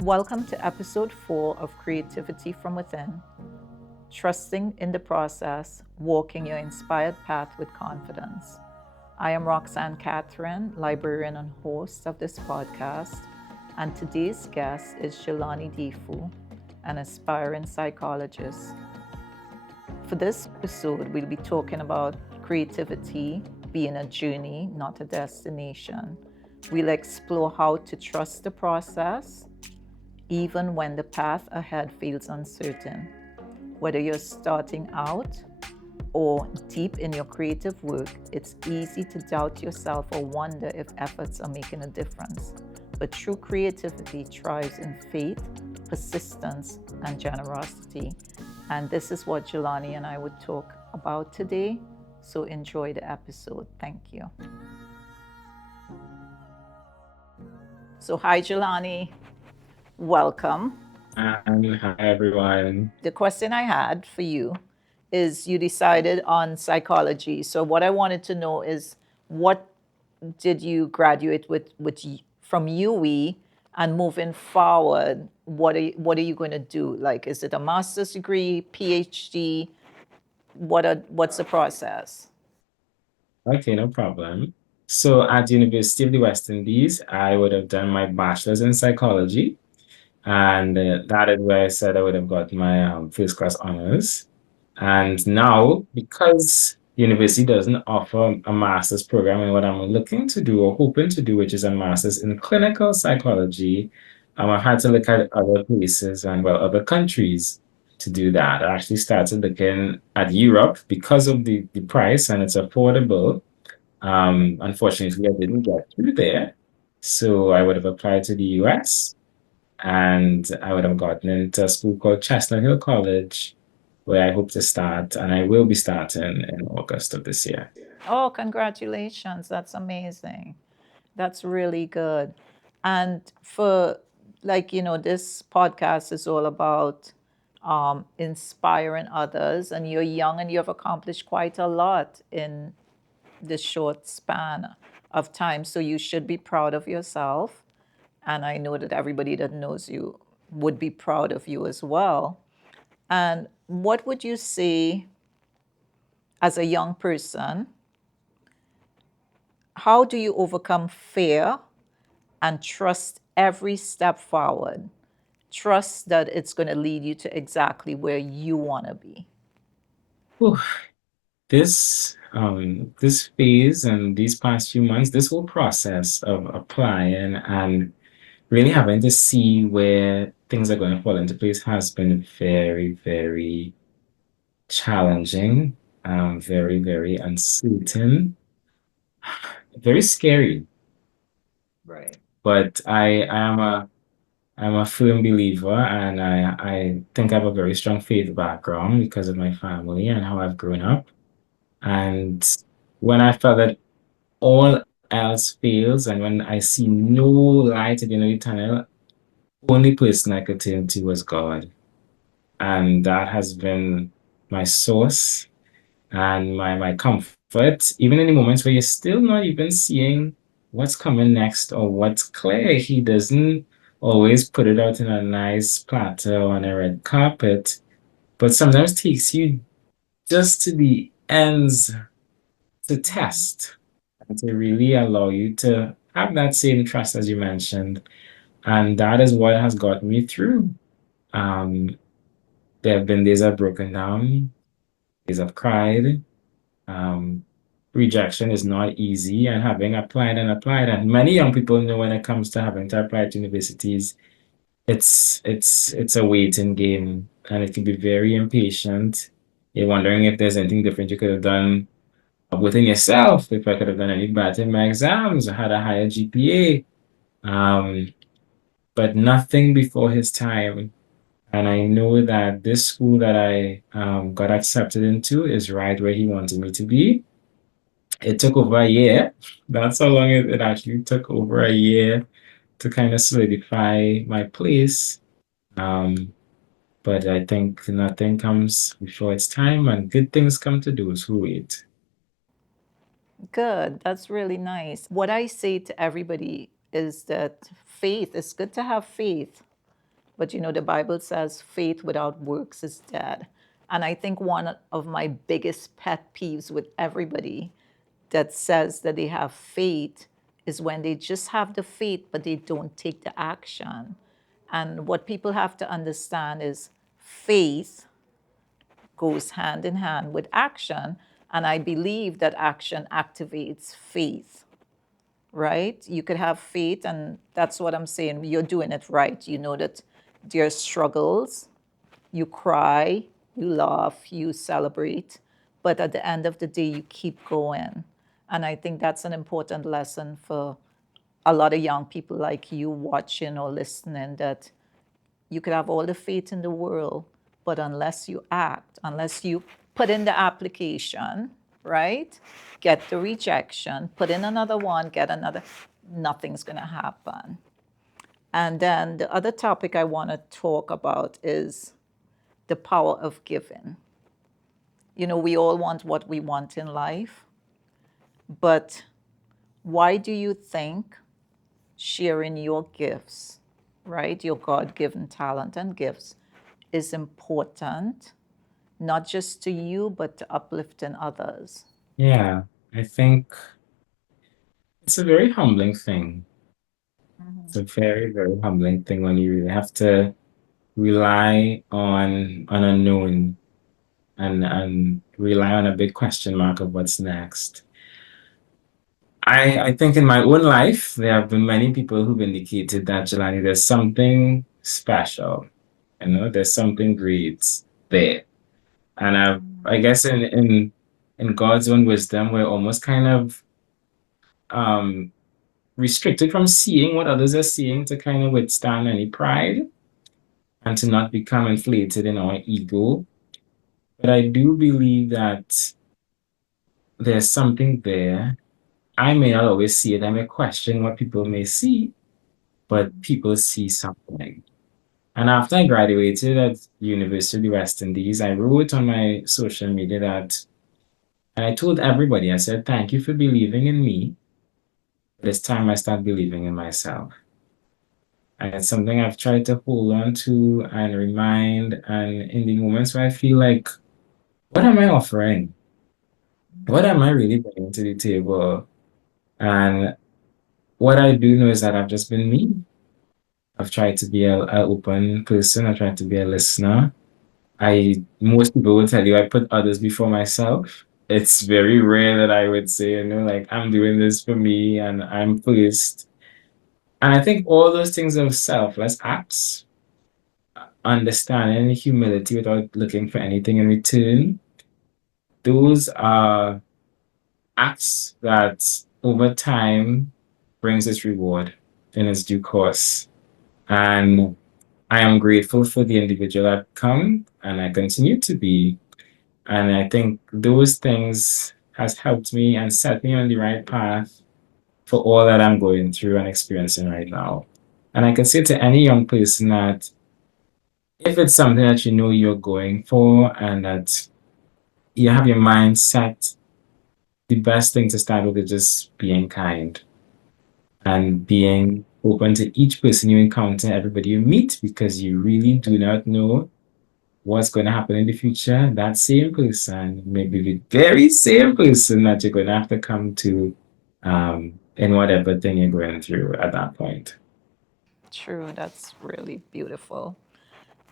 Welcome to episode 4 of Creativity from Within. Trusting in the process, walking your inspired path with confidence. I am Roxanne Catherine, librarian and host of this podcast, and today's guest is DeFour, an aspiring psychologist. For this episode, we'll be talking about creativity being a journey, not a destination. We'll explore how to trust the process, even when the path ahead feels uncertain. Whether you're starting out or deep in your creative work, it's easy to doubt yourself or wonder if efforts are making a difference. But true creativity thrives in faith, persistence, and generosity. And this is what Jelani and I would talk about today. So enjoy the episode. Thank you. So hi, Jelani. Welcome. And hi, everyone. The question I had for you is you decided on psychology. So what I wanted to know is what did you graduate with from UE, and moving forward, what are you going to do? Like, is it a master's degree, PhD? What's the process? Okay, no problem. So at the University of the West Indies, I would have done my bachelor's in psychology. And that is where I said I would have got my first class honors. And now, because the university doesn't offer a master's program, and what I'm looking to do or hoping to do, which is a master's in clinical psychology, I had to look at other places and, well, other countries to do that. I actually started looking at Europe because of the price, and it's affordable. Unfortunately, I didn't get through there. So I would have applied to the US, and I would have gotten into a school called Chestnut Hill College, where I hope to start, and I will be starting in August of this year. Oh, congratulations. That's amazing. That's really good. And for, this podcast is all about inspiring others, and you're young and you've accomplished quite a lot in this short span of time. So you should be proud of yourself. And I know that everybody that knows you would be proud of you as well. And what would you say as a young person? How do you overcome fear and trust every step forward? Trust that it's going to lead you to exactly where you want to be. Whew. This phase and these past few months, this whole process of applying and really having to see where things are going to fall into place has been very, very challenging, very, very uncertain, very scary. Right. But I'm a firm believer, and I think I have a very strong faith background because of my family and how I've grown up. And when I felt that all else fails, and when I see no light at the end of the tunnel, only person I could turn to was God. And that has been my source and my comfort, even in the moments where you're still not even seeing what's coming next or what's clear. He doesn't always put it out in a nice platter on a red carpet, but sometimes takes you just to the ends to test and to really allow you to have that same trust as you mentioned. And that is what has gotten me through. Um, there have been days I've broken down, days I've cried. Um, Rejection is not easy, and having applied and applied, and many young people know when it comes to having to apply to universities, it's a waiting game, and it can be very impatient. You're wondering if there's anything different you could have done within yourself, if I could have done any better in my exams, or had a higher GPA, but nothing before his time. And I know that this school that I got accepted into is right where he wanted me to be. It took over a year. That's how long it actually took, over a year to kind of solidify my place. Um, but I think nothing comes before its time, and good things come to those who wait. Good. That's really nice. What I say to everybody is that faith, it's good to have faith, but the Bible says faith without works is dead. And I think one of my biggest pet peeves with everybody that says that they have faith is when they just have the faith, but they don't take the action. And what people have to understand is faith goes hand in hand with action. And I believe that action activates faith, right? You could have faith, and that's what I'm saying. You're doing it right. You know that there are struggles, you cry, you laugh, you celebrate, but at the end of the day, you keep going. And I think that's an important lesson for a lot of young people like you watching or listening, that you could have all the faith in the world, but unless you act, unless you put in the application, right? Get the rejection, put in another one, get another, nothing's going to happen. And then the other topic I want to talk about is the power of giving. We all want what we want in life, but why do you think sharing your gifts, right, your God given talent and gifts, is important, not just to you, but to uplifting others? Yeah, I think it's a very humbling thing. It's a very, very humbling thing when you really have to rely on unknown and rely on a big question mark of what's next. I think in my own life, there have been many people who've indicated that, Jelani, there's something special, there's something great there. And I guess in God's own wisdom, we're almost kind of um restricted from seeing what others are seeing to kind of withstand any pride and to not become inflated in our ego. But I do believe that there's something there. I may not always see it. I may question what people may see, but people see something. And after I graduated at the University of the West Indies, I wrote on my social media that, and I told everybody, I said, thank you for believing in me, but it's time I start believing in myself. And it's something I've tried to hold on to and remind. And in the moments where I feel like, what am I offering? What am I really bringing to the table? And what I do know is that I've just been me. I've tried to be an open person. I've tried to be a listener. Most people will tell you I put others before myself. It's very rare that I would say, like I'm doing this for me and I'm first. And I think all those things of selfless acts, understanding humility without looking for anything in return, those are acts that over time brings its reward in its due course. And I am grateful for the individual I've become and I continue to be. And I think those things has helped me and set me on the right path for all that I'm going through and experiencing right now. And I can say to any young person that if it's something that you know you're going for and that you have your mind set, the best thing to start with is just being kind and being open to each person you encounter, everybody you meet, because you really do not know what's going to happen in the future. That same person may be the very same person that you're going to have to come to in whatever thing you're going through at that point. True, that's really beautiful.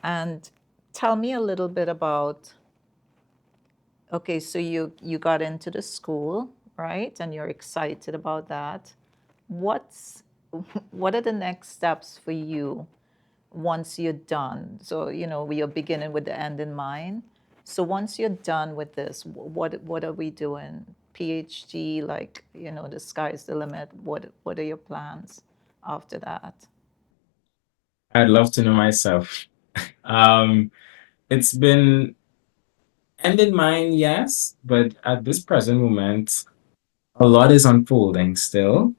And tell me a little bit about, okay, so you got into the school, right? And you're excited about that. What's what are the next steps for you once you're done? So, we are beginning with the end in mind. So once you're done with this, what are we doing? PhD, like, the sky's the limit. What are your plans after that? I'd love to know myself. Um, it's been end in mind, yes, but at this present moment, a lot is unfolding still.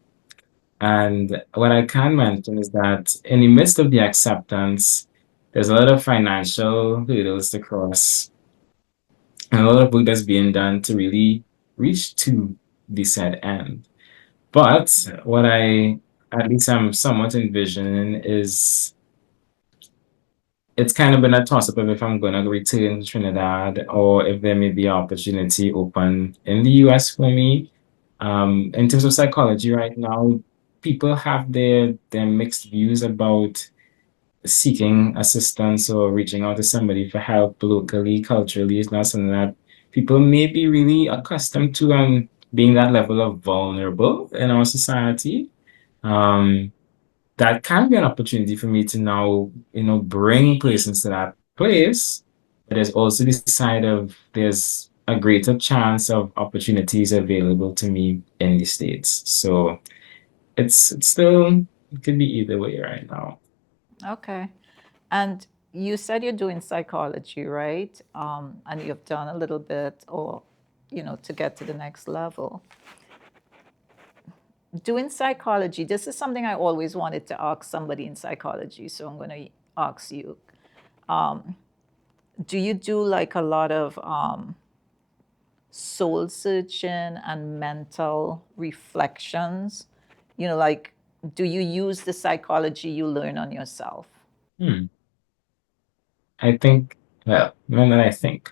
And what I can mention is that in the midst of the acceptance, there's a lot of financial hurdles to cross and a lot of work that's being done to really reach to the said end. But what I at least I'm somewhat envisioning is it's kind of been a toss up of if I'm going to return to Trinidad or if there may be an opportunity open in the US for me. In terms of psychology right now, people have their mixed views about seeking assistance or reaching out to somebody for help locally, culturally. Is not something that people may be really accustomed to being that level of vulnerable in our society. Um, that can be an opportunity for me to now, bring persons to that place. But there's also this side of there's a greater chance of opportunities available to me in the States. So it's still it could be either way right now. Okay. And you said you're doing psychology, right? And you've done a little bit, or, to get to the next level. Doing psychology, this is something I always wanted to ask somebody in psychology. So I'm going to ask you, do you do like a lot of soul searching and mental reflections? Like, do you use the psychology you learn on yourself? Hmm. I think, well, when did I think?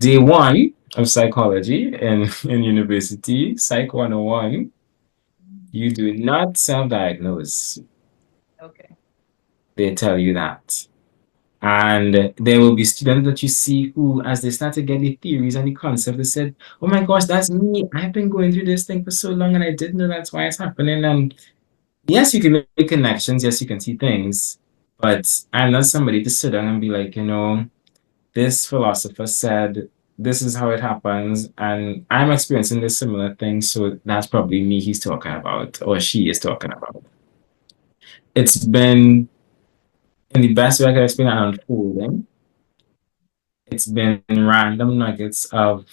Day one of psychology in university, Psych 101, you do not self-diagnose. Okay. They tell you that. And there will be students that you see who, as they start to get the theories and the concept, they said, oh my gosh, that's me. I've been going through this thing for so long and I didn't know that's why it's happening. And yes, you can make connections. Yes, you can see things. But I'm not somebody to sit down and be like, this philosopher said this is how it happens, and I'm experiencing this similar thing, so that's probably me he's talking about or she is talking about. It's been in the best way I can explain it unfolding. It's been random nuggets of,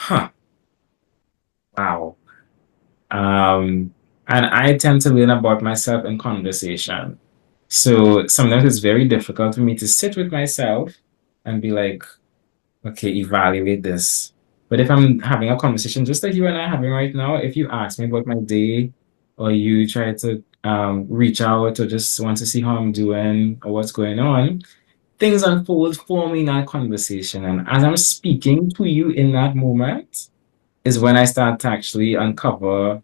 huh, wow. Um, and I tend to learn about myself in conversation. So sometimes it's very difficult for me to sit with myself and be like, okay, evaluate this. But if I'm having a conversation just like you and I are having right now, if you ask me about my day or you try to reach out or just want to see how I'm doing or what's going on, things unfold for me in that conversation. And as I'm speaking to you in that moment is when I start to actually uncover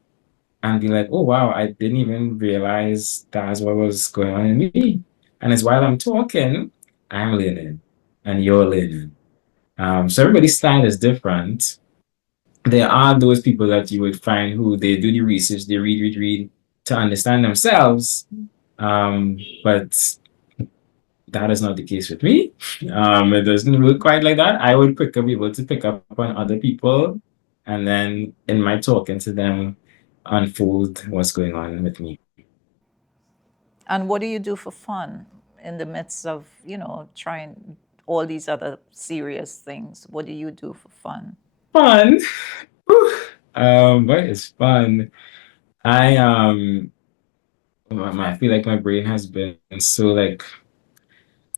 and be like, oh wow, I didn't even realize that's what was going on in me. And it's while I'm talking, I'm learning and you're learning. So everybody's style is different. There are those people that you would find who they do the research, they read to understand themselves. But that is not the case with me. It doesn't work quite like that. I would quicker be able to pick up on other people and then in my talking to them unfold what's going on with me. And what do you do for fun in the midst of, trying all these other serious things? What do you do for fun? Fun. Whew. What is fun? I I feel like my brain has been so like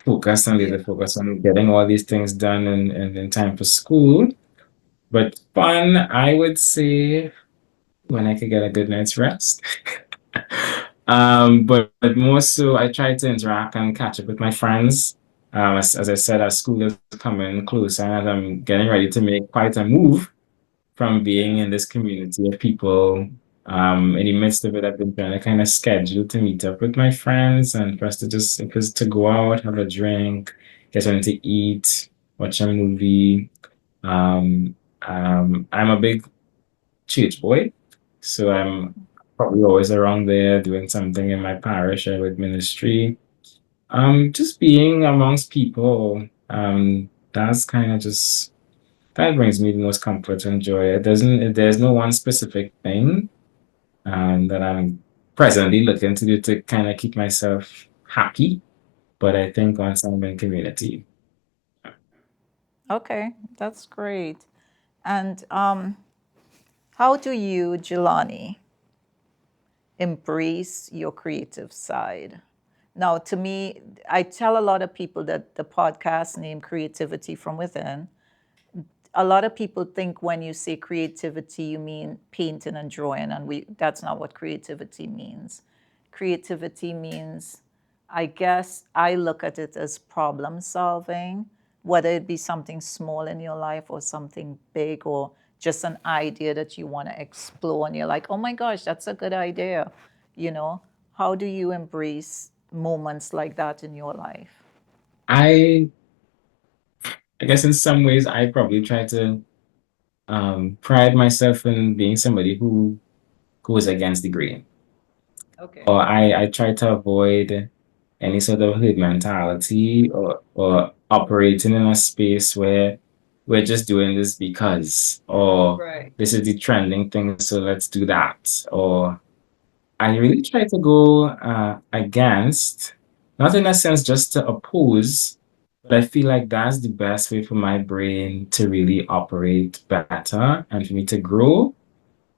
focused and Yeah. laser focused on getting all these things done and in time for school. But fun, I would say when I could get a good night's rest. But more so, I try to interact and catch up with my friends. As I said, as school is coming closer and I'm getting ready to make quite a move from being in this community of people. In the midst of it, I've been trying to kind of schedule to meet up with my friends and for us to just, if it's to go out, have a drink, get something to eat, watch a movie. I'm a big church boy, so I'm probably always around there doing something in my parish or with ministry. Just being amongst people. That's kind of just that brings me the most comfort and joy. There's no one specific thing that I'm presently looking to do to kind of keep myself happy. But I think once I'm in community, Okay, that's great. And how do you, Jelani, embrace your creative side? Now, to me, I tell a lot of people that the podcast name Creativity from Within, a lot of people think when you say creativity, you mean painting and drawing, and that's not what creativity means. Creativity means, I guess I look at it as problem solving, whether it be something small in your life or something big or just an idea that you want to explore and you're like, oh my gosh, that's a good idea. You know, how do you embrace moments like that in your life? I I guess in some ways I probably try to pride myself in being somebody who goes against the grain. Okay. Or I try to avoid any sort of herd mentality or operating in a space where we're just doing this because, or Right. this is the trending thing, so let's do that. Or I really try to go against, not in a sense just to oppose, but I feel like that's the best way for my brain to really operate better and for me to grow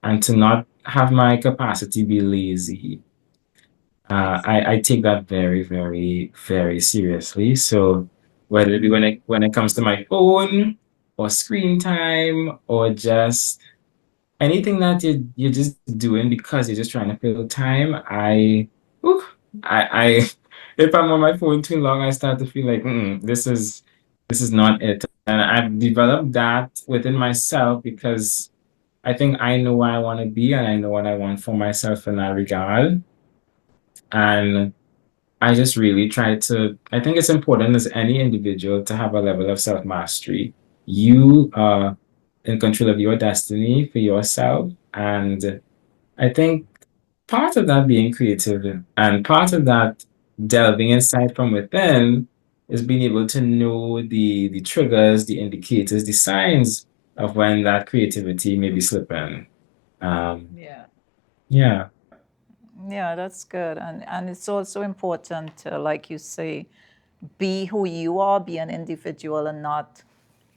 and to not have my capacity be lazy. I take that very, very, very seriously. So whether it be when it comes to my phone or screen time or just anything that you're just doing because you're just trying to fill time, whew, I if I'm on my phone too long, I start to feel like this is not it. And I've developed that within myself because I think I know where I want to be and I know what I want for myself in that regard. And I just really try to, I think it's important as any individual to have a level of self-mastery. You are in control of your destiny for yourself. And I think part of that being creative and part of that delving inside from within is being able to know the triggers, the indicators, the signs of when that creativity may be slipping. Um, Yeah. yeah. Yeah, that's good. And it's also important to, like you say, be who you are, be an individual and not,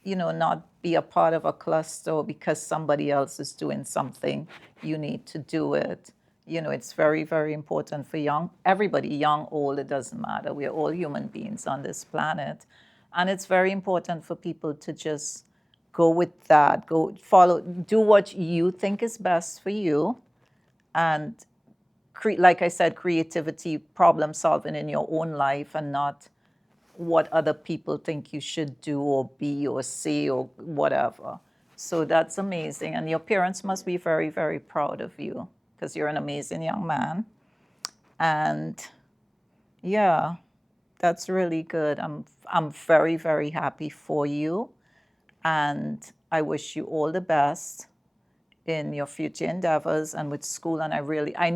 not be a part of a cluster because somebody else is doing something, you need to do it. It's very, very important for everybody, young, old, it doesn't matter. We're all human beings on this planet. And it's very important for people to just go with that, go follow, do what you think is best for you and like I said, creativity, problem solving in your own life and not what other people think you should do or be or say or whatever. So that's amazing. And your parents must be very, very proud of you because you're an amazing young man. And yeah, that's really good. I'm very, very happy for you. And I wish you all the best in your future endeavors and with school. And I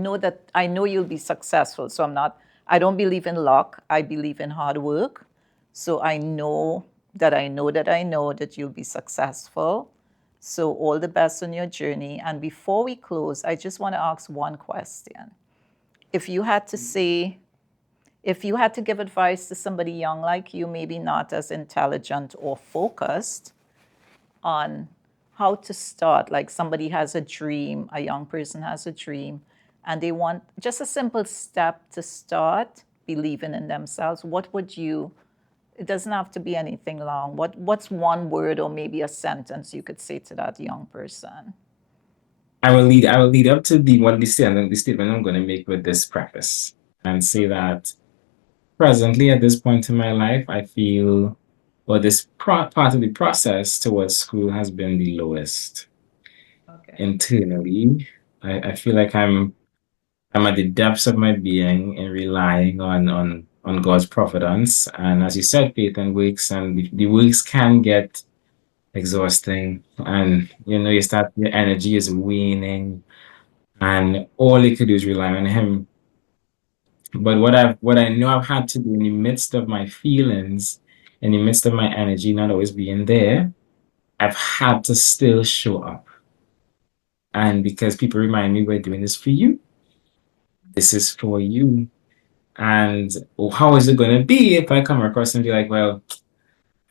know you'll be successful. So I don't believe in luck. I believe in hard work. So I know that you'll be successful. So all the best on your journey. And before we close, I just want to ask one question. If you had to say, if you had to give advice to somebody young like you, maybe not as intelligent or focused, on how to start. Like somebody has a dream, a young person has a dream, and they want just a simple step to start believing in themselves. What would you? It doesn't have to be anything long. What's one word or maybe a sentence you could say to that young person? I will lead up to the statement I'm going to make with this preface and say Okay. that presently at this point in my life, I feel, well, this part of the process towards school has been the lowest Okay. internally. I feel like I'm at the depths of my being and relying on God's providence. And as you said, faith and works, and the works can get exhausting. And your energy is waning, and all you could do is rely on Him. But what I know I've had to do in the midst of my feelings, in the midst of my energy not always being there, I've had to still show up. And because people remind me we're doing this for you, this is for you. And how is it going to be if I come across and be like, well,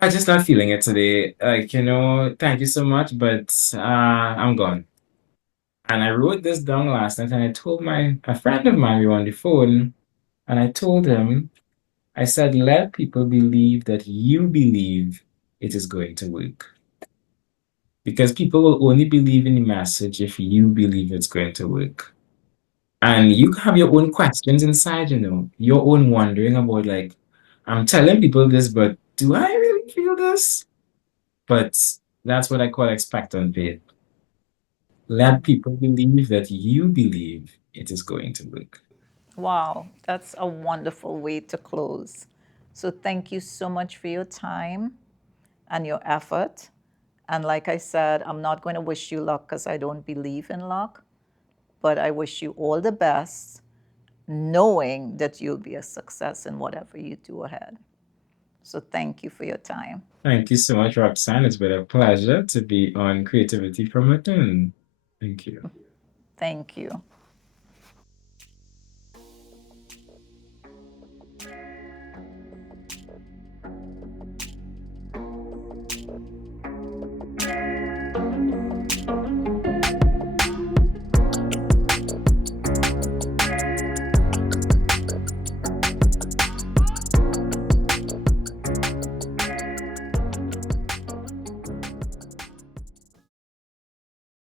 I'm just not feeling it today. Like, thank you so much, but I'm gone. And I wrote this down last night and I told a friend of mine we were on the phone. And I told him, I said, let people believe that you believe it is going to work. Because people will only believe in the message if you believe it's going to work. And you have your own questions inside, your own wondering about, like, I'm telling people this, but do I really feel this? But that's what I call expectant faith. Let people believe that you believe it is going to work. Wow, that's a wonderful way to close. So, thank you so much for your time and your effort. And like I said, I'm not going to wish you luck because I don't believe in luck, but I wish you all the best, knowing that you'll be a success in whatever you do ahead. So, thank you for your time. Thank you so much, Roxanne. It's been a pleasure to be on Creativity from Within. Thank you. Thank you.